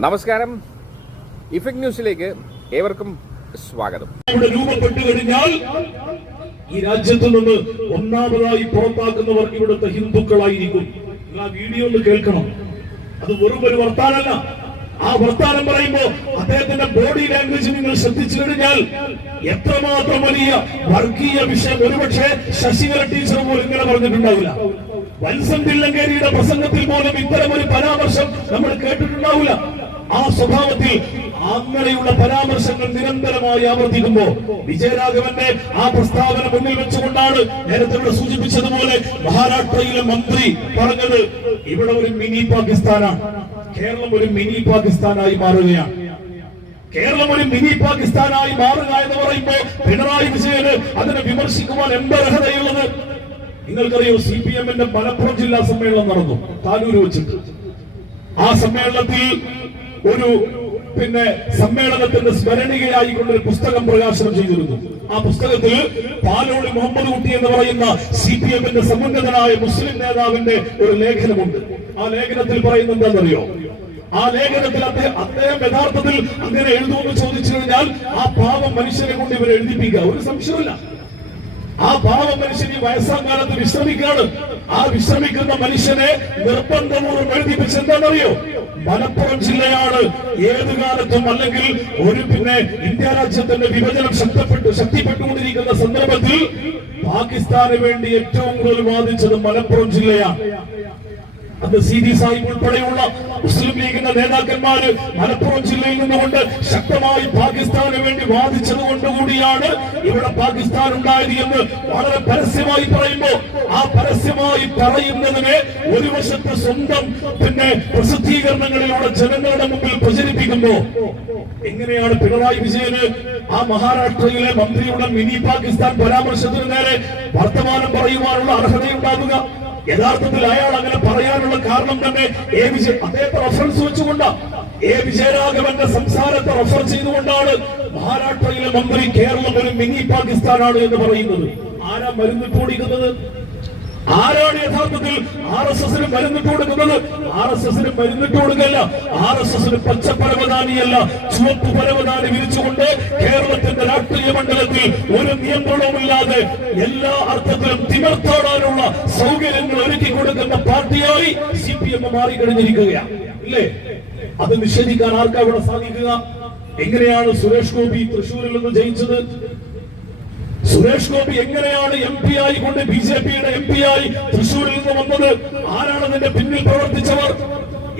നമസ്കാരം. ഇഫക്ട് ന്യൂസിലേക്ക് ഏവർക്കും സ്വാഗതം. രൂപപ്പെട്ടു കഴിഞ്ഞാൽ ഈ രാജ്യത്ത് നിന്ന് ഒന്നാമതായി പുറത്താക്കുന്നവർ ഇവിടുത്തെ ഹിന്ദുക്കളായിരിക്കും. ആ വീഡിയോ ഒന്ന് കേൾക്കണം. അത് വെറും ഒരു വർത്താനല്ല. ആ വർത്താനം പറയുമ്പോ അദ്ദേഹത്തിന്റെ ബോഡി ലാംഗ്വേജ് നിങ്ങൾ ശ്രദ്ധിച്ചു കഴിഞ്ഞാൽ എത്രമാത്രം വലിയ വർഗീയ വിഷയം. ഒരുപക്ഷെ ശശികല ടീച്ചർ പോലും ഇങ്ങനെ പറഞ്ഞിട്ടുണ്ടാവില്ല. വത്സൻ തില്ലങ്കേരിയുടെ പ്രസംഗത്തിൽ പോലും ഇത്തരം ഒരു പരാമർശം നമ്മൾ കേട്ടിട്ടുണ്ടാവില്ല. ആ സ്വഭാവത്തിൽ അങ്ങനെയുള്ള പരാമർശങ്ങൾ നിരന്തരമായി ആവർത്തിക്കുമ്പോ വിജയരാഘവന്റെ ആ പ്രസ്താവന മുന്നിൽ വെച്ചുകൊണ്ടാണ് നേരത്തെ ഇവിടെ സൂചിപ്പിച്ചതുപോലെ മഹാരാഷ്ട്രയിലെ മന്ത്രി പറഞ്ഞത്. ഇവിടെ ഒരു മിനി പാകിസ്ഥാനാണ്. കേരളം ഒരു മിനി പാകിസ്ഥാനായി മാറുകയാണ്. കേരളം ഒരു മിനി പാകിസ്ഥാനായി മാറുക എന്ന് പറയുമ്പോൾ പിണറായി വിജയന് അതിനെ വിമർശിക്കുവാൻ എന്താ അർഹതയുള്ളത് നിങ്ങൾക്കറിയോ സി പി എമ്മിന്റെ മലപ്പുറം ജില്ലാ സമ്മേളനം നടന്നു. താനൂര് വെച്ചിട്ട്. ആ സമ്മേളനത്തിൽ ഒരു പിന്നെ സമ്മേളനത്തിന്റെ സ്മരണികയായി കൊണ്ടൊരു പുസ്തകം പ്രകാശനം ചെയ്തിരുന്നു. ആ പുസ്തകത്തിൽ പാലോളി മുഹമ്മദ് കുട്ടി എന്ന് പറയുന്ന സി പി എമ്മിന്റെ സമുന്നതനായ മുസ്ലിം നേതാവിന്റെ ഒരു ലേഖനമുണ്ട്. ആ ലേഖനത്തിൽ പറയുന്നത് എന്താണെന്നറിയോ? ആ ലേഖനത്തിൽ അദ്ദേഹം അദ്ദേഹം യഥാർത്ഥത്തിൽ അങ്ങനെ എഴുതുമെന്ന് ചോദിച്ചു കഴിഞ്ഞാൽ ആ പാവം മനുഷ്യനെ കൊണ്ട് ഇവരെ എഴുതിപ്പിക്കുക. ഒരു സംശയമില്ല ആ പാവ മനുഷ്യൻ ഈ വയസ്സാം കാലത്ത് വിശ്രമിക്കാണ് ആ വിശ്രമിക്കുന്ന മനുഷ്യനെ നിർബന്ധപൂർവം എഴുതിപ്പിച്ച് എന്താണെന്നറിയോ? മലപ്പുറം ജില്ലയാണ് ഏത് കാലത്തും അല്ലെങ്കിൽ ഒരു പിന്നെ ഇന്ത്യ രാജ്യത്തിന്റെ വിഭജനം ശക്തപ്പെട്ടു ശക്തിപ്പെട്ടുകൊണ്ടിരിക്കുന്ന സന്ദർഭത്തിൽ പാകിസ്ഥാന് വേണ്ടി ഏറ്റവും കൂടുതൽ വാദിച്ചത് മലപ്പുറം ജില്ലയാണ്. അത് സി ഡി സാഹിബ് ഉൾപ്പെടെയുള്ള മുസ്ലിം ലീഗിന്റെ നേതാക്കന്മാര് മലപ്പുറം ജില്ലയിൽ നിന്നുകൊണ്ട് ശക്തമായി പാകിസ്ഥാന് വേണ്ടി വാദിച്ചത് കൊണ്ടുകൂടിയാണ് ഇവിടെ പാകിസ്ഥാൻ ഉണ്ടായത് എന്ന് വളരെ പരസ്യമായി പറയുമ്പോ ആ പരസ്യമായി പറയുന്നതിനെ ഒരു വശത്ത് സ്വന്തം പിന്നെ പ്രസിദ്ധീകരണങ്ങളിലൂടെ ജനങ്ങളുടെ മുമ്പിൽ പ്രചരിപ്പിക്കുമ്പോ എങ്ങനെയാണ് പിണറായി വിജയന് ആ മഹാരാഷ്ട്രയിലെ മന്ത്രിയുടെ മിനി പാകിസ്ഥാൻ പരാമർശത്തിന് നേരെ വർത്തമാനം പറയുവാനുള്ള അർഹതയുണ്ടാവുക? യഥാർത്ഥത്തിൽ അയാൾ അങ്ങനെ പറയാനുള്ള കാരണം തന്നെ എ വിജയ അദ്ദേഹത്തെ റഫറൻസ് വെച്ചുകൊണ്ട് എ വിജയരാഘവന്റെ സംസാരത്തെ റഫർ ചെയ്തുകൊണ്ടാണ് മഹാരാഷ്ട്രയിലെ മന്ത്രി കേരളം ഒരു മിനി പാകിസ്ഥാനാണ് എന്ന് പറയുന്നത്. ആരാ മരുന്ന് ഓടിക്കുന്നത് ആരാണ് യഥാർത്ഥത്തിൽ ആർ എസ് എസിന് മരുന്നിട്ട് കൊടുക്കുന്നത്? ആർ എസ് എസിന് മരുന്നിട്ട് കൊടുക്കല്ല ആർ എസ് എസിന് പച്ച പരവതാനിയല്ല ചുവപ്പ് പരവതാനി വിരിച്ചുകൊണ്ട് കേരളത്തിന്റെ രാഷ്ട്രീയ മണ്ഡലത്തിൽ ഒരു നിയന്ത്രണവുമില്ലാതെ എല്ലാ അർത്ഥത്തിലും തിമർത്താടാനുള്ള സൗകര്യങ്ങൾ ഒരുക്കി കൊടുക്കുന്ന പാർട്ടിയായി സി പി എം മാറിക്കഴിഞ്ഞിരിക്കുകയാണ് അല്ലേ? അത് നിഷേധിക്കാൻ ആർക്കാ ഇവിടെ സാധിക്കുക? എങ്ങനെയാണ് സുരേഷ് ഗോപി തൃശൂരിൽ നിന്ന് ജയിച്ചത്? സുരേഷ് ഗോപി എങ്ങനെയാണ് എം പി ആയി കൊണ്ട് ബി ജെ പിയുടെ എം പി ആയി തൃശൂരിൽ നിന്ന് വന്നത്? ആരാണ് അതിന്റെ പിന്നിൽ പ്രവർത്തിച്ചവർ?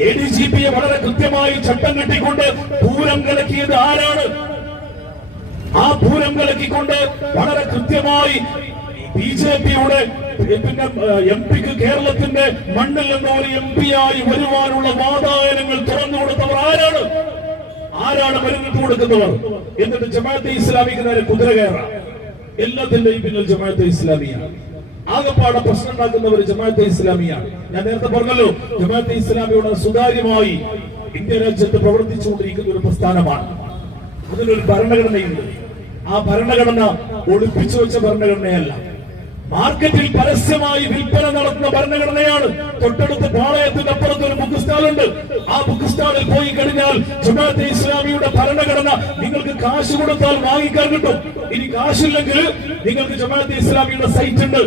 എ ഡി ജി പിയെ വളരെ കൃത്യമായി ചട്ടം കെട്ടിക്കൊണ്ട് പൂരം കലക്കിയത് ആരാണ്? ആ പൂരം കലക്കിക്കൊണ്ട് വളരെ കൃത്യമായി ബി ജെ പിയുടെ പിന്നെ എം പിക്ക് കേരളത്തിന്റെ മണ്ണിൽ നിന്ന് ഒരു എം പി ആയി വരുവാനുള്ള വാതായനങ്ങൾ തുറന്നു കൊടുത്തവർ ആരാണ്? ആരാണ് മരുന്നിട്ട് കൊടുക്കുന്നവർ? എന്നിട്ട് ജമാഅത്തെ ഇസ്ലാമിക്ക് കുതിര കയറാം. എല്ലാത്തിന്റെയും പിന്നിൽ ജമാഅത്തെ ഇസ്ലാമിയാണ്. ആകെപ്പാടെ പ്രശ്നം ഉണ്ടാക്കുന്നവർ ജമാഅത്തെ ഇസ്ലാമിയാണ്. ഞാൻ നേരത്തെ പറഞ്ഞല്ലോ ജമാഅത്തെ ഇസ്ലാമിയുടെ സുതാര്യമായി ഇന്ത്യ രാജ്യത്ത് പ്രവർത്തിച്ചുകൊണ്ടിരിക്കുന്ന ഒരു പ്രസ്ഥാനമാണ്. അതിനൊരു ഭരണഘടനയുണ്ട്. ആ ഭരണഘടന ഒളിപ്പിച്ചു വെച്ച ഭരണഘടനയല്ല. മാർക്കറ്റിൽ പരസ്യമായി വിൽപ്പന നടത്തുന്ന ഭരണഘടനയാണ്. തൊട്ടടുത്ത് പാളയത്തിന്റെ അപ്പുറത്ത് ഒരു ബുക്ക് സ്റ്റാളുണ്ട് ആ ബുക്ക് സ്റ്റാളിൽ പോയി കഴിഞ്ഞാൽ ജമാഅത്തെ ഇസ്ലാമിയുടെ ഭരണഘടന നിങ്ങൾക്ക് കാശ് കൊടുത്താൽ വാങ്ങിക്കാൻ കിട്ടും. ഇനി കാശില്ലെങ്കിൽ നിങ്ങൾക്ക് ജമാഅത്തെ ഇസ്ലാമിയുടെ സൈറ്റ് ഉണ്ട്.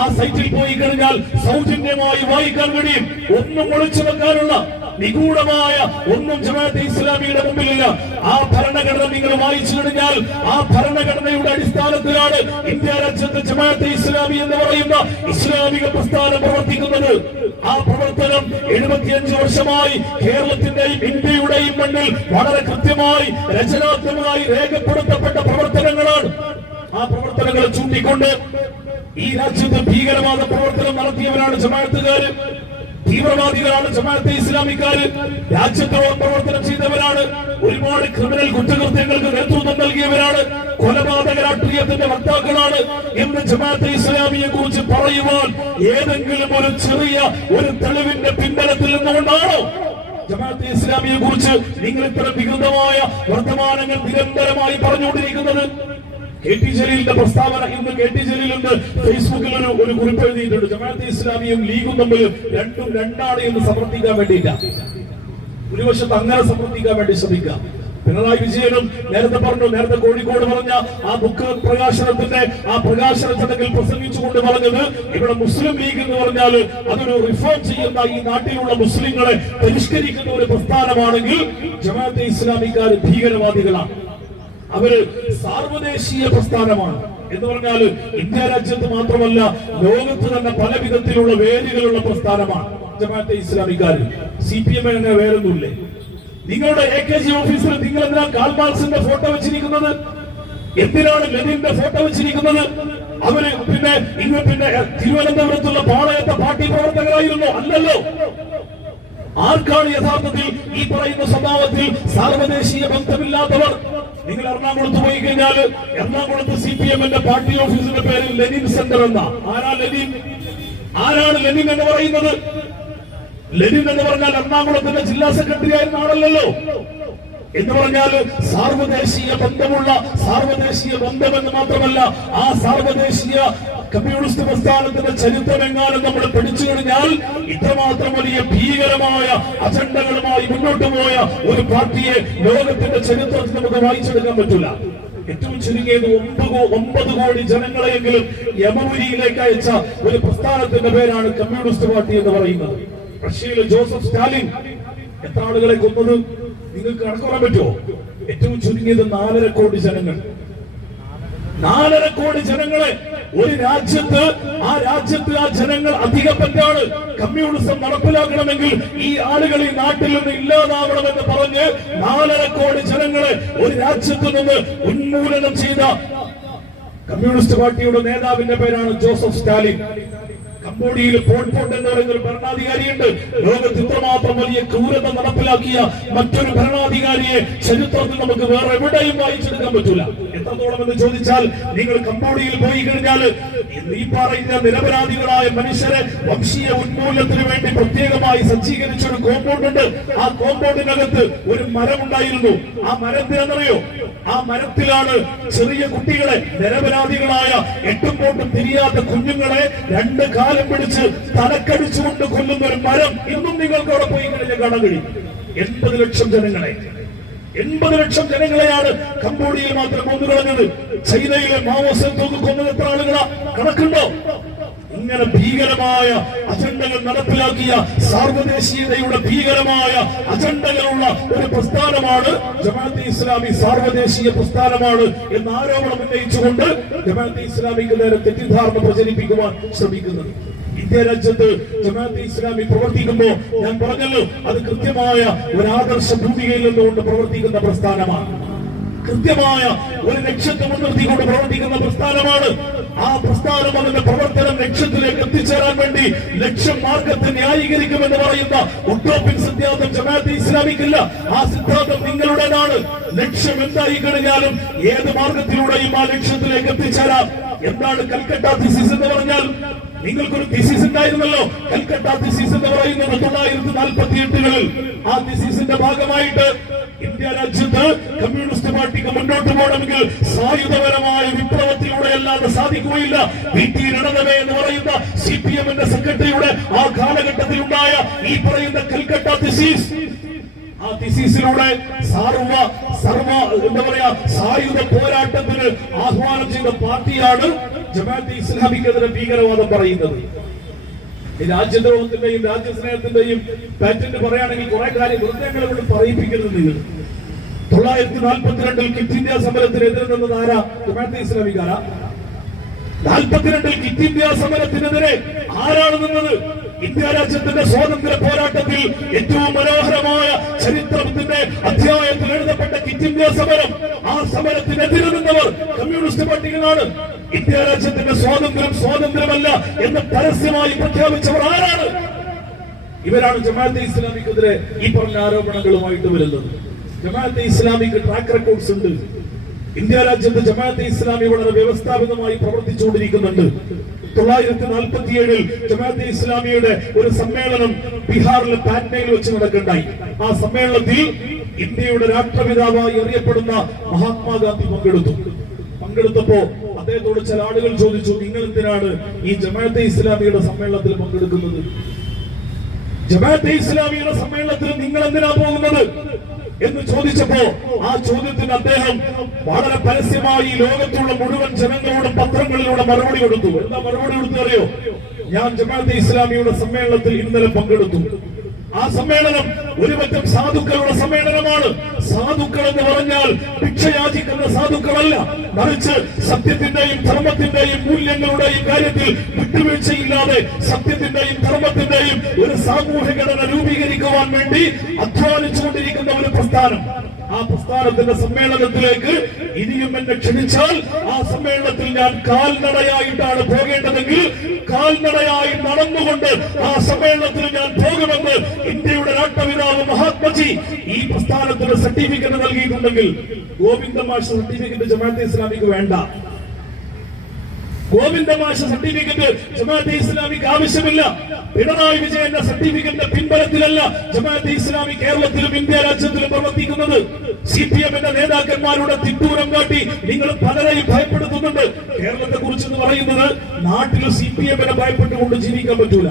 ആ സൈറ്റിൽ പോയി കഴിഞ്ഞാൽ സൗജന്യമായി വായിക്കാൻ കഴിയും. ഒന്നും ഒളിച്ചു വെക്കാനുള്ള നിഗൂഢമായ ഒന്നും ജമാഅത്തെ ഇസ്ലാമിയുടെ മുമ്പിലില്ല. ആ ഭരണഘടന നിങ്ങൾ വായിച്ചു കഴിഞ്ഞാൽ ആ ഭരണഘടനയുടെ അടിസ്ഥാനത്തിലാണ് ഇന്ത്യ രാജ്യത്ത് ജമാഅത്തെ ഇസ്ലാമി എന്ന് പറയുന്ന ഇസ്ലാമിക പ്രസ്ഥാനം പ്രവർത്തിക്കുന്നത്. ആ പ്രവർത്തനം എഴുപത്തിയഞ്ച് വർഷമായി കേരളത്തിന്റെയും ഇന്ത്യയുടെയും മണ്ണിൽ വളരെ കൃത്യമായി രചനാത്മകമായി രേഖപ്പെടുത്തപ്പെട്ട പ്രവർത്തനങ്ങളാണ്. ആ പ്രവർത്തനങ്ങളെ ചൂണ്ടിക്കൊണ്ട് ഈ രാജ്യത്ത് ഭീകരവാദ പ്രവർത്തനം നടത്തിയവരാണ് ജമാഅത്തുകാര്. തീവ്രവാദികളാണ് ജമാഅത്തെ ഇസ്ലാമിക്കാര് രാജ്യത്ത് പ്രവർത്തനം ചെയ്തവരാണ്. ഒരുപാട് ക്രിമിനൽ കുറ്റകൃത്യങ്ങൾക്ക് നേതൃത്വം നൽകിയവരാണ്. കൊലപാതക രാഷ്ട്രീയത്തിന്റെ വക്താക്കളാണ്. എന്ന് ജമാഅത്തെ ഇസ്ലാമിയെ കുറിച്ച് പറയുവാൻ ഏതെങ്കിലും ഒരു ചെറിയ ഒരു തെളിവിന്റെ പിൻബലത്തിൽ നിന്നുകൊണ്ടാണോ? ജമാഅത്തെ ഇസ്ലാമിയെ കുറിച്ച് നിങ്ങൾ ഇത്ര വികൃതമായ വർത്തമാനങ്ങൾ നിരന്തരമായി പറഞ്ഞുകൊണ്ടിരിക്കുന്നത്? കെ പ്രസ്താവന ഇന്ന് കെ ടി ജലീലുണ്ട്. ഫേസ്ബുക്കിൽ ഒരു ഒരു കുറിപ്പ് എഴുതിയിട്ടുണ്ട്. ജമാഅത്തെ ഇസ്ലാമിയും ലീഗും തമ്മിൽ രണ്ടും രണ്ടാണ് എന്ന് സമർത്ഥിക്കാൻ വേണ്ടിയില്ല ഒരു വശത്ത് അങ്ങനെ സമർത്ഥിക്കാൻ വേണ്ടി ശ്രമിക്കാം പിണറായി വിജയനും നേരത്തെ പറഞ്ഞു നേരത്തെ കോഴിക്കോട് പറഞ്ഞ ആ ബുക്ക് പ്രകാശനത്തിന്റെ ആ പ്രകാശന ചടങ്ങിൽ പ്രസംഗിച്ചുകൊണ്ട് പറഞ്ഞത് ഇവിടെ മുസ്ലിം ലീഗ് എന്ന് പറഞ്ഞാൽ അതൊരു റിഫോം ചെയ്യുന്ന ഈ നാട്ടിലുള്ള മുസ്ലിങ്ങളെ പരിഷ്കരിക്കുന്ന ഒരു പ്രസ്ഥാനമാണെങ്കിൽ ജമാഅത്തെ ഇസ്ലാമിക്കാർ ഭീകരവാദികളാണ്. അവർ സാർവദേശീയ പ്രസ്ഥാനമാണ്. എന്ന് പറഞ്ഞാൽ ഇന്ത്യ രാജ്യത്ത് മാത്രമല്ല ലോകത്ത് തന്നെ പല വിധത്തിലുള്ള വേദികളുള്ള പ്രസ്ഥാനമാണ്. ജമാഅത്തെ ഇസ്ലാമിക്കാർ സി പി എം എന്നെ വേറൊന്നുമില്ലേ? നിങ്ങളുടെ എ കെ ജി ഓഫീസിൽ നിങ്ങൾ എന്തിനാ കാൽമാർസിന്റെ ഫോട്ടോ വെച്ചിരിക്കുന്നത്? എന്തിനാണ് ലെനിന്റെ ഫോട്ടോ വെച്ചിരിക്കുന്നത്? അവർ പിന്നെ ഇന്ന് പിന്നെ തിരുവനന്തപുരത്തുള്ള പാളയത്തെ പാർട്ടി പ്രവർത്തകരായിരുന്നു. അല്ലല്ലോ. ആർക്കാണ് യഥാർത്ഥത്തിൽ ഈ പറയുന്ന സ്വഭാവത്തിൽ സാർവദേശീയ ബന്ധമില്ലാത്തവർ? നിങ്ങൾ എറണാകുളത്ത് പോയി കഴിഞ്ഞാൽ എറണാകുളത്ത് സി പി എമ്മിന്റെ പാർട്ടി ഓഫീസിന്റെ പേര് ലെനിൻ സെന്റർ എന്ന ആരാ ലെനിൻ ആരാണ് ലെനിൻ എന്ന് പറയുന്നത്? ലെനിൻ എന്ന് പറഞ്ഞാൽ എറണാകുളത്തിന്റെ ജില്ലാ സെക്രട്ടറി ആയിരുന്ന ആളല്ലല്ലോ. എന്ന് പറഞ്ഞാൽ സാർവദേശീയ ബന്ധമുള്ള സാർവദേശീയ ബന്ധമെന്ന് മാത്രമല്ല ആ സാർവദേശീയ കമ്മ്യൂണിസ്റ്റ് പ്രസ്ഥാനത്തിന്റെ ചരിത്രം എങ്ങാനും നമ്മൾ പഠിച്ചു കഴിഞ്ഞാൽ ഇത്രമാത്രം വലിയ ഭീകരമായ അജണ്ടകളുമായി മുന്നോട്ട് പോയ ഒരു പാർട്ടിയെ ലോകത്തിന്റെ ചരിത്രത്തിൽ നമുക്ക് വായിച്ചെടുക്കാൻ പറ്റില്ല. ഏറ്റവും ചുരുങ്ങിയത് ഒമ്പത് ഒമ്പത് കോടി ജനങ്ങളെയെങ്കിലും യമപുരിയിലേക്ക് അയച്ച ഒരു പ്രസ്ഥാനത്തിന്റെ പേരാണ് കമ്മ്യൂണിസ്റ്റ് പാർട്ടി എന്ന് പറയുന്നത്. റഷ്യയിലെ ജോസഫ് സ്റ്റാലിൻ എത്ര ആളുകളെ കൊന്നത്? നിങ്ങൾക്ക് കണക്കുറാൻ പറ്റുമോ? ഏറ്റവും ചുരുങ്ങിയത് നാലര കോടി ജനങ്ങൾ. നാലര കോടി ജനങ്ങളെ ഒരു രാജ്യത്ത് ആ രാജ്യത്ത് ആ ജനങ്ങൾ അധികപ്പറ്റാണ് കമ്മ്യൂണിസം നടപ്പിലാക്കണമെങ്കിൽ ഈ ആളുകൾ ഈ നാട്ടിൽ നിന്ന് ഇല്ലാതാവണമെന്ന് പറഞ്ഞ് നാലര കോടി ജനങ്ങളെ ഒരു രാജ്യത്ത് നിന്ന് ഉന്മൂലനം ചെയ്ത കമ്മ്യൂണിസ്റ്റ് പാർട്ടിയുടെ നേതാവിന്റെ പേരാണ് ജോസഫ് സ്റ്റാലിൻ. കംബോഡിയയിൽ പോൾപോട്ട് എന്ന് പറയുന്ന ഒരു ഭരണാധികാരിയുണ്ട്. ലോകത്ത് ഇത്രമാത്രം വലിയ ക്രൂരത നടപ്പിലാക്കിയ മറ്റൊരു ഭരണാധികാരിയെ ചരിത്രത്തിൽ നമുക്ക് വേറെ എവിടെയും വായിച്ചെടുക്കാൻ പറ്റൂല. എത്രത്തോളം എന്ന് ചോദിച്ചാൽ നിങ്ങൾ കംബോഡിയയിൽ പോയി കഴിഞ്ഞാൽ ഈ പറയുന്ന നിരപരാധികളായ മനുഷ്യരെ വംശീയ ഉന്മൂലനത്തിന് വേണ്ടി പ്രത്യേകമായി സജ്ജീകരിച്ച ഒരു കോമ്പൗണ്ട് ഉണ്ട്. ആ കോമ്പൗണ്ടിനകത്ത് ഒരു മരം ഉണ്ടായിരുന്നു ആ മരത്തിനെന്നറിയോ ആ മരത്തിലാണ് ചെറിയ കുട്ടികളെ നിരപരാധികളായ എട്ടും പോട്ടും തിരിയാത്ത കുഞ്ഞുങ്ങളെ രണ്ട് കാലം പിടിച്ച് തലക്കടിച്ചുകൊണ്ട് കൊല്ലുന്ന ഒരു മരം ഇന്നും നിങ്ങൾക്ക് അവിടെ പോയി കഴിഞ്ഞാൽ കാണാൻ കഴിയും. എൺപത് ലക്ഷം ജനങ്ങളെ. എൺപത് ലക്ഷം ജനങ്ങളെയാണ് കംബോഡിയയിൽ മാത്രം കൊന്നുകളഞ്ഞത്. ചൈനയിലെ മാവോസം തോന്നു കൊന്നത് എത്ര ആളുകളാ? കണക്കുണ്ടോ? ഇങ്ങനെ ഭീകരമായ അജണ്ടകൾ നടപ്പിലാക്കിയ സാർവദേശീയതയുടെ ഭീകരമായ അജണ്ടകളുള്ള ഒരു പ്രസ്ഥാനമാണ് ജമാഅത്തെ ഇസ്ലാമി സാർവദേശീയ പ്രസ്ഥാനമാണ് എന്ന ആരോപണം ഉന്നയിച്ചുകൊണ്ട് ജമാഅത്തെ ഇസ്ലാമിക്ക് നേരെ തെറ്റിദ്ധാരണ പ്രചരിപ്പിക്കുവാൻ ശ്രമിക്കുന്നത്. ഇന്ത്യ രാജ്യത്ത് ജമാഅത്തെ ഇസ്ലാമി പ്രവർത്തിക്കുമ്പോൾ ഞാൻ പറഞ്ഞല്ലോ അത് കൃത്യമായ ഒരു ആദർശ ഭൂമികയിൽ നിന്നുകൊണ്ട് പ്രവർത്തിക്കുന്ന പ്രസ്ഥാനമാണ്. കൃത്യമായ ഒരു ലക്ഷ്യത്തെ മുൻനിർത്തിക്കൊണ്ട് പ്രവർത്തിക്കുന്ന പ്രസ്ഥാനമാണ്. ആ പ്രസ്ഥാനം അതിന്റെ പ്രവർത്തനം ലക്ഷ്യത്തിലേക്ക് എത്തിച്ചേരാൻ വേണ്ടി ലക്ഷ്യം മാർഗത്തെ ന്യായീകരിക്കുമെന്ന് പറയുന്ന ഉട്ടോപ്യൻ സിദ്ധാന്തം ജമാഅത്തെ ഇസ്ലാമിക്കില്ല. ആ സിദ്ധാന്തം നിങ്ങളുടേതാണ്. ലക്ഷ്യം എന്തായി കഴിഞ്ഞാലും ഏത് മാർഗത്തിലൂടെയും ആ ലക്ഷ്യത്തിലേക്ക് എത്തിച്ചേരാം. എന്താണ് കൽക്കട്ട തിസിസ് എന്ന് പറഞ്ഞാൽ? നിങ്ങൾക്കൊരു തിസിസ് ഉണ്ടായിരുന്നല്ലോ. കൽക്കട്ട തിസിസ് എന്ന് പറയുന്നത് തൊള്ളായിരത്തി നാൽപ്പത്തി എട്ടുകളിൽ ആ തിസിസിന്റെ ഭാഗമായിട്ട് ഇന്ത്യ രാജ്യത്ത് കമ്മ്യൂണിസ്റ്റ് പാർട്ടിക്ക് മുന്നോട്ട് പോകണമെങ്കിൽ സായുധപരമായ വിപ്ലവത്തിലൂടെ അല്ലാതെ സാധിക്കുകയില്ല. വി ടി രണതമേ എന്ന് പറയുന്ന സി പി എമ്മിന്റെ സെക്രട്ടറിയുടെ ആ കാലഘട്ടത്തിൽ ഉണ്ടായ ഈ പറയുന്ന കൽക്കട്ട തിസീസ് ആ തിസീസിലൂടെ സർവ സർവ എന്താ പറയാ സായുധ പോരാട്ടത്തിന് ആഹ്വാനം ചെയ്ത പാർട്ടിയാണ് ജമാഅത്തെ ഇസ്ലാമിക്കെതിരെ ഭീകരവാദം പറയുന്നത്. രാജ്യദ്രോഹത്തിന്റെയും രാജ്യസ്നേഹത്തിന്റെയും പാറ്റന്റ് പറയുകയാണെങ്കിൽ കുറെ കാര്യം വെറുതെ കൊണ്ട് പറയിപ്പിക്കരുത് നിങ്ങൾ തൊള്ളായിരത്തി നാൽപ്പത്തിരണ്ടിൽ കിറ്റ് ഇന്ത്യ സമരത്തിന് നിന്നത് ആരാ? ജമാഅത്തെ ഇസ്ലാമിക്കാരാ. നാൽപ്പത്തിരണ്ടിൽ കിറ്റ് ഇന്ത്യ സമരത്തിനെതിരെ ആരാണ് നിന്നത്? ഇന്ത്യ സ്വാതന്ത്ര്യ പോരാട്ടത്തിൽ ഏറ്റവും മനോഹരമായ ചരിത്രത്തിന്റെ അധ്യായത്തിൽ എഴുതപ്പെട്ട കിറ്റ് ഇന്ത്യ സമരം ആ സമരത്തിനെതിരെ നിന്നവർ കമ്മ്യൂണിസ്റ്റ് പാർട്ടികളാണ്. ഇന്ത്യ സ്വാതന്ത്ര്യം സ്വാതന്ത്ര്യമല്ല എന്ന് പരസ്യമായി പ്രഖ്യാപിച്ചവർ ആരാണ്? ഇവരാണ് ജമാഅത്തെ ഇസ്ലാമിക്കെതിരെ ഈ പറഞ്ഞ ആരോപണങ്ങളുമായിട്ട് വരുന്നത്. ജമാഅത്തെ ഇസ്ലാമിക്ക് ട്രാക്ക് റെക്കോർഡ്സ് ഉണ്ട്. ഇന്ത്യ രാജ്യത്ത് ജമാഅത്തെ ഇസ്ലാമി വളരെ വ്യവസ്ഥാപിതമായി പ്രവർത്തിച്ചുകൊണ്ടിരിക്കുന്നുണ്ട്. തൊള്ളായിരത്തി നാൽപ്പത്തിയേഴിൽ ജമാഅത്തെ ഇസ്ലാമിയുടെ ഒരു സമ്മേളനം ബീഹാറിലെ പാറ്റ്നയിൽ വെച്ച് നടക്കുണ്ടായി ആ സമ്മേളനത്തിൽ ഇന്ത്യയുടെ രാഷ്ട്രപിതാവായി അറിയപ്പെടുന്ന മഹാത്മാഗാന്ധി പങ്കെടുത്തു. പങ്കെടുത്തപ്പോ അദ്ദേഹത്തോട് ചില ആളുകൾ ചോദിച്ചു നിങ്ങൾ എന്തിനാണ് ഈ ജമാഅത്തെ ഇസ്ലാമിയുടെ സമ്മേളനത്തിൽ പങ്കെടുക്കുന്നത്? ജമാഅത്തെ ഇസ്ലാമിയുടെ സമ്മേളനത്തിൽ നിങ്ങൾ എന്തിനാ പോകുന്നത്? എന്ന് ചോദിച്ചപ്പോ ആ ചോദ്യത്തിന് അദ്ദേഹം വളരെ പരസ്യമായി ലോകത്തുള്ള മുഴുവൻ ജനങ്ങളോടും പത്രങ്ങളിലൂടെ മറുപടി കൊടുത്തു. എന്താ മറുപടി കൊടുത്തു അറിയോ ഞാൻ ജമാഅത്തെ ഇസ്ലാമിയുടെ സമ്മേളനത്തിൽ ഇന്നലെ പങ്കെടുത്തു. ആ സമ്മേളനം ഒരുപറ്റം സാധുക്കളുടെ സമ്മേളനമാണ്. സാധുക്കൾ എന്ന് പറഞ്ഞാൽ ഭിക്ഷയാചിക്കുന്ന സാധുക്കളല്ല. മറിച്ച് സത്യത്തിന്റെയും ധർമ്മത്തിന്റെയും മൂല്യങ്ങളുടെയും കാര്യത്തിൽ വിട്ടുവീഴ്ചയില്ലാതെ സത്യത്തിന്റെയും ധർമ്മത്തിന്റെയും ഒരു സാമൂഹ്യ ഘടന രൂപീകരിക്കുവാൻ വേണ്ടി അധ്വാനിച്ചുകൊണ്ടിരിക്കുന്ന ഒരു പ്രസ്ഥാനം. ആ പ്രസ്ഥാനത്തിന്റെ സമ്മേളനത്തിലേക്ക് ഇനിയും എന്നെ ക്ഷണിച്ചാൽ ആ സമ്മേളനത്തിൽ ഞാൻ കാൽനടയായിട്ടാണ് പോകേണ്ടതെങ്കിൽ കാൽനടയായി നടന്നുകൊണ്ട് ആ സമ്മേളനത്തിൽ ഞാൻ പോകുമെന്ന് ഇന്ത്യയുടെ രാഷ്ട്രപിതാവ് മഹാത്മജി ഈ പ്രസ്ഥാനത്തിന് സർട്ടിഫിക്കറ്റ് നൽകിയിട്ടുണ്ടെങ്കിൽ ഗോവിന്ദമാഷ് സർട്ടിഫിക്കറ്റ് ജമാഅത്തെ ഇസ്ലാമിക്ക് വേണ്ട. ഗോവിന്ദമാഷ സർട്ടിഫിക്കറ്റ് ജമാഅത്തെ ഇസ്ലാമിക്ക് ആവശ്യമില്ല. പിണറായി വിജയന്റെ സർട്ടിഫിക്കറ്റിന്റെ പിൻബലത്തിലല്ല ജമാഅത്തെ ഇസ്ലാമി കേരളത്തിലും ഇന്ത്യ രാജ്യത്തിലും പ്രവർത്തിക്കുന്നത്. സി പി എമ്മിന്റെ നേതാക്കന്മാരുടെ തിട്ടൂരം കാട്ടി നിങ്ങൾ പലരെയും ഭയപ്പെടുത്തുന്നുണ്ട്. കേരളത്തെ കുറിച്ച് പറയുന്നത് നാട്ടിൽ സി പി എമ്മിനെ ഭയപ്പെട്ടുകൊണ്ട് ജീവിക്കാൻ പറ്റൂല.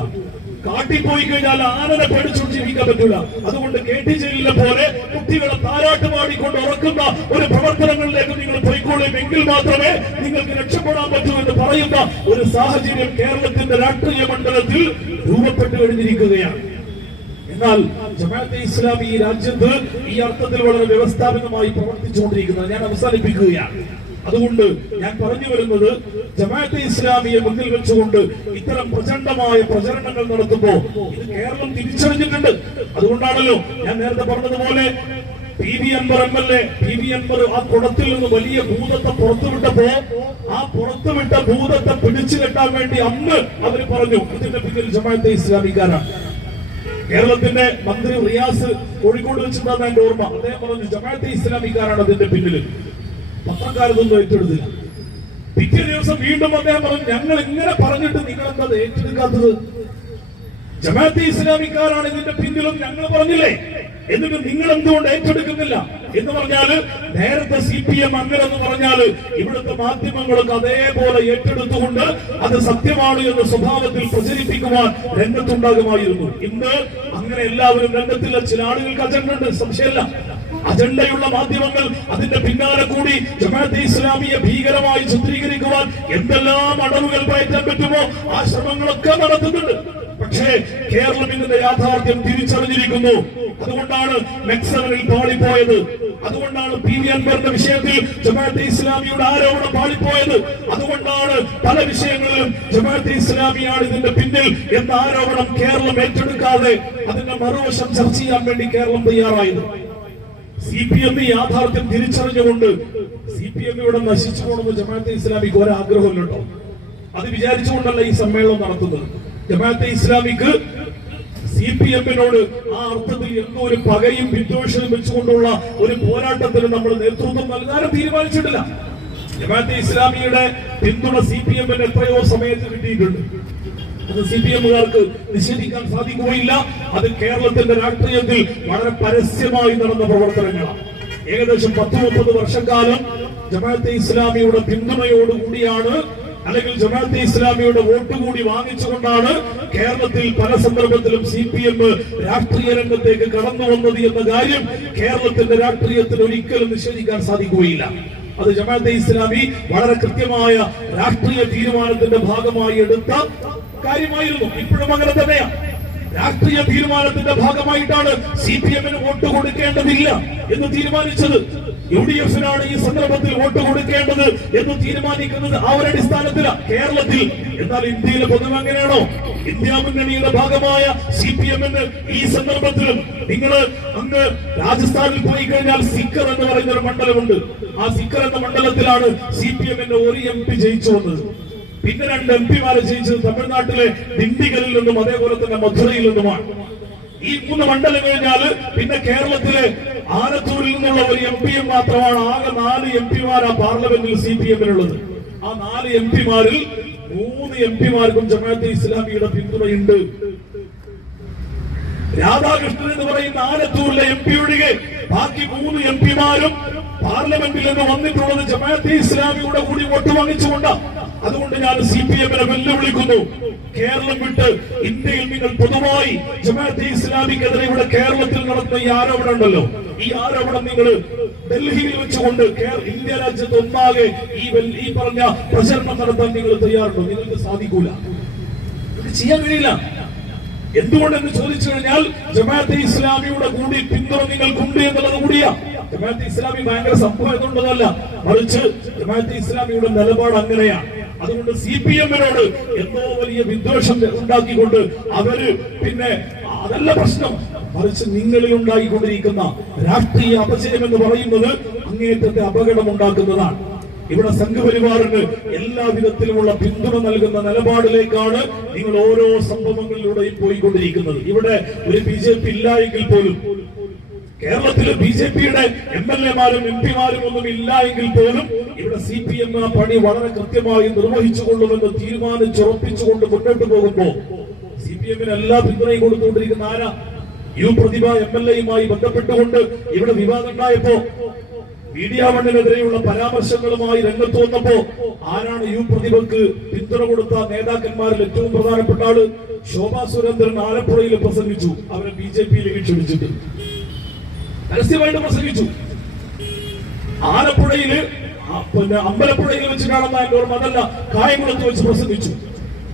കാട്ടിപ്പോയി കഴിഞ്ഞാൽ ആനനെ പേടിച്ചുകൊണ്ട് ജീവിക്കാൻ പറ്റൂല. അതുകൊണ്ട് കേട്ടി ചെയ്യുന്ന പോലെ കുട്ടികളെ താരാട്ട് പാടിക്കൊണ്ട് ഉറക്കുന്ന ഒരു പ്രവർത്തനങ്ങളിലേക്ക് നിങ്ങൾ പോയിക്കോളും എങ്കിൽ മാത്രമേ നിങ്ങൾക്ക് രക്ഷപ്പെടാൻ പറ്റൂ എന്ന് പറയുന്ന ഒരു സാഹചര്യം കേരളത്തിന്റെ രാഷ്ട്രീയ മണ്ഡലത്തിൽ രൂപപ്പെട്ടു കഴിഞ്ഞിരിക്കുകയാണ്. എന്നാൽ ജമാഅത്തെ ഇസ്ലാമി ഈ രാജ്യത്ത് ഈ അർത്ഥത്തിൽ വളരെ വ്യവസ്ഥാപിതമായി പ്രവർത്തിച്ചുകൊണ്ടിരിക്കുന്നത് ഞാൻ അവസാനിപ്പിക്കുകയാണ്. അതുകൊണ്ട് ഞാൻ പറഞ്ഞു വരുന്നത് ജമാഅത്തെ ഇസ്ലാമിയെ മുന്നിൽ വെച്ചുകൊണ്ട് ഇത്തരം പ്രചണ്ഡമായ പ്രചരണങ്ങൾ നടത്തുമ്പോൾ ഇത് കേരളം തിരിച്ചറിഞ്ഞിട്ടുണ്ട്. അതുകൊണ്ടാണല്ലോ ഞാൻ നേരത്തെ പറഞ്ഞതുപോലെ P V Anwar M L A P V Anwar ആ കുടത്തിൽ നിന്ന് വലിയ ഭൂതത്തെ പുറത്തുവിട്ടപ്പോ ആ പുറത്തുവിട്ട ഭൂതത്തെ പിടിച്ചു കെട്ടാൻ വേണ്ടി അന്ന് അവർ പറഞ്ഞു ഇതിന്റെ പിന്നിൽ ജമാഅത്തെ ഇസ്ലാമിക്കാരാണ്. കേരളത്തിന്റെ മന്ത്രി റിയാസ് കോഴിക്കോട് വെച്ചിട്ടുണ്ടെന്ന് എന്റെ ഓർമ്മ അദ്ദേഹം പറഞ്ഞു ജമാഅത്തെ ഇസ്ലാമിക്കാരാണ് അതിന്റെ പിന്നിൽ. പത്രക്കാരതൊന്നും ഏറ്റെടുത്തില്ല. പിറ്റേ ദിവസം വീണ്ടും അദ്ദേഹം പറഞ്ഞു ഞങ്ങൾ ഇങ്ങനെ പറഞ്ഞിട്ട് നിങ്ങൾ എന്താ ഏറ്റെടുക്കാത്തത്? ജമാഅത്തെ ഇസ്ലാമിക്കാരാണ് ഇതിന്റെ പിന്നിലും ഞങ്ങൾ പറഞ്ഞില്ലേ? എന്നിട്ട് നിങ്ങൾ എന്തുകൊണ്ട് ഏറ്റെടുക്കുന്നില്ല? എന്ന് പറഞ്ഞാൽ നേരത്തെ സി പി എം അങ്ങനെ പറഞ്ഞാൽ ഇവിടുത്തെ മാധ്യമങ്ങളൊക്കെ അതേപോലെ ഏറ്റെടുത്തുകൊണ്ട് അത് സത്യമാണ് എന്ന സ്വഭാവത്തിൽ പ്രചരിപ്പിക്കുവാൻ രംഗത്തുണ്ടാകുമായിരുന്നു. ഇന്ന് അങ്ങനെ എല്ലാവരും രംഗത്തില്ല ചില ആളുകൾക്ക് അജണ്ട ഉണ്ട് സംശയമല്ല. അജണ്ടയുള്ള മാധ്യമങ്ങൾ അതിന്റെ പിന്നാലെ കൂടി ജമാഅത്തെ ഇസ്ലാമിയെ ഭീകരമായി ചിത്രീകരിക്കുവാൻ എന്തെല്ലാം അടവുകൾ പയറ്റാൻ പറ്റുമോ ആ ശ്രമങ്ങളൊക്കെ നടത്തുന്നുണ്ട്. പക്ഷേ കേരളം ഇതിന്റെ യാഥാർത്ഥ്യം തിരിച്ചറിഞ്ഞിരിക്കുന്നു. അതുകൊണ്ടാണ് മെക്സവനിൽ പാളിപ്പോയത്. അതുകൊണ്ടാണ് പി വി അൻവറിന്റെ വിഷയത്തിൽ ജമാഅത്തെ ഇസ്ലാമിയുടെ ആരോപണം പാളിപ്പോയത്. അതുകൊണ്ടാണ് പല വിഷയങ്ങളിലും ജമാഅത്തെ ഇസ്ലാമിയാണ് ഇതിന്റെ പിന്നിൽ എന്ന ആരോപണം കേരളം ഏറ്റെടുക്കാതെ അതിന്റെ മറുവശം ചർച്ച ചെയ്യാൻ വേണ്ടി കേരളം തയ്യാറായത്. സി പി എം യാഥാർത്ഥ്യം തിരിച്ചറിഞ്ഞുകൊണ്ട് സി പി എം ഇവിടെ നശിച്ചു പോകണമെന്ന് ജമാഅത്തെ ഇസ്ലാമിക്ക് ഒരാഗ്രഹമില്ലട്ടോ അത് വിചാരിച്ചുകൊണ്ടല്ല ഈ സമ്മേളനം നടത്തുന്നത്. ജമാഅത്തെ ഇസ്ലാമിക്ക് സി പി എമ്മിനോട് ആ അർത്ഥത്തിൽ എന്തോ ഒരു പകയും വിദ്വേഷവും വെച്ചുകൊണ്ടുള്ള ഒരു പോരാട്ടത്തിന് നമ്മൾ നേതൃത്വം നൽകാനും തീരുമാനിച്ചിട്ടില്ല. ജമാഅത്തെ ഇസ്ലാമിയുടെ പിന്തുണ സി പി എമ്മിന് എത്രയോ സമയത്ത് കിട്ടിയിട്ടുണ്ട്. അത് സി പി എമ്മുകാർക്ക് നിഷേധിക്കാൻ സാധിക്കുകയില്ല. അത് കേരളത്തിന്റെ രാഷ്ട്രീയത്തിൽ വളരെ പരസ്യമായി നടന്ന പ്രവർത്തനങ്ങളാണ്. ഏകദേശം പത്ത് മുപ്പത് വർഷക്കാലം ജമാഅത്തെ ഇസ്ലാമിയുടെ പിന്തുണയോടുകൂടിയാണ് അല്ലെങ്കിൽ ജമാഅത്തെ ഇസ്ലാമിയുടെ വോട്ട് കൂടി വാങ്ങിച്ചുകൊണ്ടാണ് കേരളത്തിൽ പല സന്ദർഭത്തിലും സി പി എം രാഷ്ട്രീയ രംഗത്തേക്ക് കടന്നു വന്നത് എന്ന കാര്യം കേരളത്തിന്റെ രാഷ്ട്രീയത്തിൽ ഒരിക്കലും നിഷേധിക്കാൻ സാധിക്കുകയില്ല. അത് ജമാഅത്തെ ഇസ്ലാമി വളരെ കൃത്യമായ രാഷ്ട്രീയ തീരുമാനത്തിന്റെ ഭാഗമായി എടുത്ത കാര്യമായിരുന്നു. ഇപ്പോഴും അങ്ങനെ തന്നെയാണ് രാഷ്ട്രീയ തീരുമാനത്തിന്റെ ഭാഗമായിട്ടാണ് സി പി എമ്മിന് വോട്ട് കൊടുക്കേണ്ടതില്ല എന്ന് തീരുമാനിച്ചത്. യു ഡി എഫിനാണ് ഈ സന്ദർഭത്തിൽ വോട്ട് കൊടുക്കേണ്ടത് എന്ന് തീരുമാനിക്കുന്നത് ഒരു അടിസ്ഥാനത്തിലാണ് കേരളത്തിൽ. എന്നാൽ ഇന്ത്യയിലെ പൊതുവെ അങ്ങനെയാണോ? ഇന്ത്യ മുന്നണിയുടെ ഭാഗമായ സി പി എമ്മിന് ഈ സന്ദർഭത്തിൽ നിങ്ങൾ അങ്ങ് രാജസ്ഥാനിൽ പോയി കഴിഞ്ഞാൽ സിക്കർ എന്ന് പറയുന്ന ഒരു മണ്ഡലമുണ്ട്. ആ സിക്കർ എന്ന മണ്ഡലത്തിലാണ് സി പി എമ്മിന്റെ ഒരു എം പി ജയിച്ചു വന്നത്. പിന്നെ രണ്ട് എം പിമാരെ ജയിച്ചത് തമിഴ്നാട്ടിലെ ദിണ്ടിഗലിൽ നിന്നും അതേപോലെ തന്നെ മധുരയിൽ നിന്നുമാണ്. ഈ മൂന്ന് മണ്ഡലം കഴിഞ്ഞാൽ പിന്നെ കേരളത്തിലെ ആലത്തൂരിൽ നിന്നുള്ള ഒരു എം പിയും മാത്രമാണ്. ആകെ നാല് എം പിമാർ ആ പാർലമെന്റിൽ സി പി എമ്മിനുള്ളത്. ആ നാല് എം പിമാരിൽ മൂന്ന് എം പിമാർക്കും ജമാഅത്തെ ഇസ്ലാമിയുടെ പിന്തുണയുണ്ട്. രാധാകൃഷ്ണൻ എന്ന് പറയുന്ന ആലത്തൂരിലെ എം പി ഒഴികെ ബാക്കി മൂന്ന് എം പിമാരും പാർലമെന്റിൽ നിന്ന് വന്നിട്ടുള്ളത് ജമാഅത്തെ ഇസ്ലാമിയുടെ കൂടി വോട്ട് വാങ്ങിച്ചുകൊണ്ട് അതുകൊണ്ട് ഞാൻ സി പി എമ്മിനെ വെല്ലുവിളിക്കുന്നു. കേരളം വിട്ട് ഇന്ത്യയിൽ നിങ്ങൾ പൊതുവായി ജമാഅത്തെ ഇസ്ലാമിക്കെതിരെ ഇവിടെ കേരളത്തിൽ നടത്തുന്ന ഈ ആരോപണം ഉണ്ടല്ലോ. ഈ ആരോപണം നിങ്ങൾ ഡൽഹിയിൽ വെച്ചുകൊണ്ട് ഇന്ത്യ രാജ്യത്ത് ഒന്നാകെ ഈ ഈ പറഞ്ഞ പ്രചരണം നടത്താൻ നിങ്ങൾ തയ്യാറുണ്ടോ? നിങ്ങൾക്ക് സാധിക്കൂല. ചെയ്യാൻ കഴിയില്ല. എന്തുകൊണ്ടെന്ന് ചോദിച്ചു കഴിഞ്ഞാൽ ജമാഅത്തെ ഇസ്ലാമിയുടെ കൂടി പിന്തുണ നിങ്ങൾക്കുണ്ട് എന്നുള്ളത് കൂടിയാ. ജമാഅത്തെ ഇസ്ലാമി ഭയങ്കര സംഭവം എന്നുള്ളതല്ല മറിച്ച് ജമാഅത്തെ ഇസ്ലാമിയുടെ നിലപാട് അങ്ങനെയാണ് അതുകൊണ്ട് സി പി എമ്മിനോട് എന്തോ വലിയ വിദ്വേഷം ഉണ്ടാക്കിക്കൊണ്ട് അവർ പിന്നെ അതല്ല പ്രശ്നം. മറിച്ച് നിങ്ങളിൽ ഉണ്ടായിക്കൊണ്ടിരിക്കുന്ന രാഷ്ട്രീയ അപചയം എന്ന് പറയുന്നത് അങ്ങേറ്റത്തെ അപകടം ഉണ്ടാക്കുന്നതാണ്. ഇവിടെ സംഘപരിവാറിന് എല്ലാ വിധത്തിലുമുള്ള പിന്തുണ നൽകുന്ന നിലപാടിലേക്കാണ് നിങ്ങൾ ഓരോ സംഭവങ്ങളിലൂടെയും പോയിക്കൊണ്ടിരിക്കുന്നത്. ഇവിടെ ഒരു ബി ജെ പി ഇല്ല എങ്കിൽ പോലും കേരളത്തിലെ ബി ജെ പിയുടെ എം എൽ എമാരും എം പിമാരും ഒന്നും ഇല്ല എങ്കിൽ പോലും ഇവിടെ സി പി എം പണി വളരെ കൃത്യമായി നിർവഹിച്ചു നിർവഹിച്ചുകൊള്ളുമെന്ന് തീരുമാനിച്ചുറപ്പിച്ചുകൊണ്ട് മുന്നോട്ട് പോകുമ്പോ സി പി എമ്മിന് എല്ലാ പിന്തുണയും കൊടുത്തുകൊണ്ടിരിക്കുന്ന ആരാ? യു പ്രതിഭ എം എൽ എയുമായി ബന്ധപ്പെട്ടുകൊണ്ട് ഇവിടെ വിവാദം ഉണ്ടായപ്പോ മീഡിയ വണ്ണിനെതിരെയുള്ള പരാമർശങ്ങളുമായി രംഗത്ത് വന്നപ്പോ ആരാണ് യു പ്രതിഭക്ക് പിന്തുണ കൊടുത്ത നേതാക്കന്മാരിൽ ഏറ്റവും പ്രധാനപ്പെട്ട ആൾ? ശോഭാ സുരേന്ദ്രൻ ആലപ്പുഴയിൽ പ്രസംഗിച്ചു. അവരെ ബി ജെ പിയിലേക്ക് ക്ഷണിച്ചിട്ട് പരസ്യമായിട്ട് പ്രസംഗിച്ചു. ആലപ്പുഴയിൽ പിന്നെ അമ്പലപ്പുഴയിൽ വെച്ച് കാണുന്ന ഓർമ്മ അതല്ല കായംകുളത്ത് വെച്ച് പ്രസംഗിച്ചു.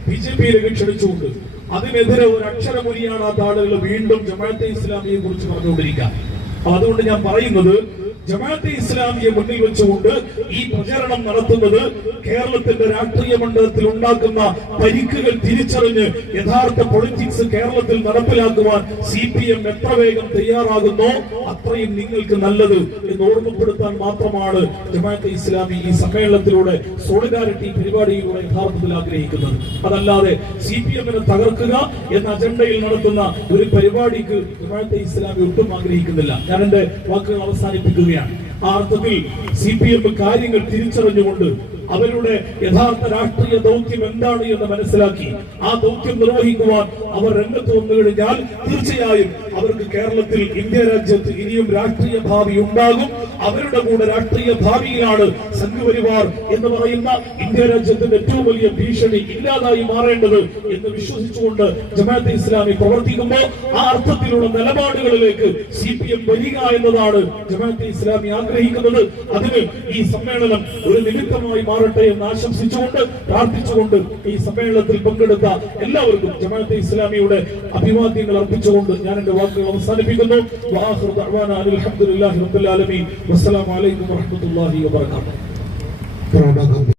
ബി ജെ പിയിലേക്ക് ക്ഷണിച്ചുകൊണ്ട് അതിനെതിരെ ഒരു അക്ഷരമുരിയാണ് ആ താളുകൾ വീണ്ടും ജമാഅത്തെ ഇസ്ലാമിയെ കുറിച്ച് പറഞ്ഞുകൊണ്ടിരിക്കുക. അപ്പൊ അതുകൊണ്ട് ഞാൻ പറയുന്നത് ജമാഅത്തെ ഇസ്ലാമിയെ മുന്നിൽ വെച്ചുകൊണ്ട് ഈ പ്രചരണം നടത്തുന്നത് കേരളത്തിന്റെ രാഷ്ട്രീയ മണ്ഡലത്തിൽ ഉണ്ടാക്കുന്ന പരിക്കുകൾ തിരിച്ചറിഞ്ഞ് യഥാർത്ഥ പൊളിറ്റിക്സ് കേരളത്തിൽ നടപ്പിലാക്കുവാൻ സി പി എം എത്ര വേഗം തയ്യാറാകുന്നോ അത്രയും നിങ്ങൾക്ക് നല്ലത് എന്ന് ഓർമ്മപ്പെടുത്താൻ മാത്രമാണ് ജമാഅത്തെ ഇസ്ലാമി ഈ സമ്മേളനത്തിലൂടെ സോളിഡാരിറ്റി പരിപാടിയിലൂടെ യഥാർത്ഥത്തിൽ ആഗ്രഹിക്കുന്നത്. അതല്ലാതെ സി പി എമ്മിനെ തകർക്കുക എന്ന അജണ്ടയിൽ നടത്തുന്ന ഒരു പരിപാടിക്ക് ജമാഅത്തെ ഇസ്ലാമി ഒട്ടും ആഗ്രഹിക്കുന്നില്ല. ഞാൻ എന്റെ വാക്കുകൾ അവസാനിപ്പിക്കുകയാണ്. ആ അർത്ഥത്തിൽ സി പി എം കാര്യങ്ങൾ തിരിച്ചറിഞ്ഞുകൊണ്ട് അവരുടെ യഥാർത്ഥ രാഷ്ട്രീയ ദൗത്യം എന്താണ് എന്ന് മനസ്സിലാക്കി ആ ദൗത്യം നിർവഹിക്കുവാൻ അവർ രംഗത്ത് വന്നു കഴിഞ്ഞാൽ തീർച്ചയായും അവർക്ക് കേരളത്തിൽ ഇന്ത്യ രാജ്യത്ത് ഇനിയും രാഷ്ട്രീയ ഭാവി ഉണ്ടാകും. അവരുടെ കൂടെ രാഷ്ട്രീയ ഭാവിയിലാണ് സംഘപരിവാർ എന്ന് പറയുന്ന ഇന്ത്യ രാജ്യത്തിന്റെ ഏറ്റവും വലിയ ഭീഷണി ഇല്ലാതായി മാറേണ്ടത് എന്ന് വിശ്വസിച്ചുകൊണ്ട് ജമാഅത്തെ ഇസ്ലാമി പ്രവർത്തിക്കുമ്പോൾ ആ അർത്ഥത്തിലുള്ള നിലപാടുകളിലേക്ക് സി പി എം വരിക എന്നതാണ് ജമാഅത്തെ ഇസ്ലാമി ആഗ്രഹിക്കുന്നത്. അതിന് ഈ സമ്മേളനം ഒരു നിമിത്തമായി മാറട്ടെ എന്ന് ആശംസിച്ചുകൊണ്ട് പ്രാർത്ഥിച്ചുകൊണ്ട് ഈ സമ്മേളനത്തിൽ പങ്കെടുത്ത എല്ലാവർക്കും ജമാഅത്തെ ഇസ്ലാമിയുടെ അഭിവാദ്യങ്ങൾ അർപ്പിച്ചുകൊണ്ട് ഞാൻ എന്റെ വാക്കുകൾ അവസാനിപ്പിക്കുന്നു. ഹംദുലില്ലാഹി റബ്ബിൽ ആലമീൻ. വസ്സലാമു അലൈക്കും വബറകാതുഹു.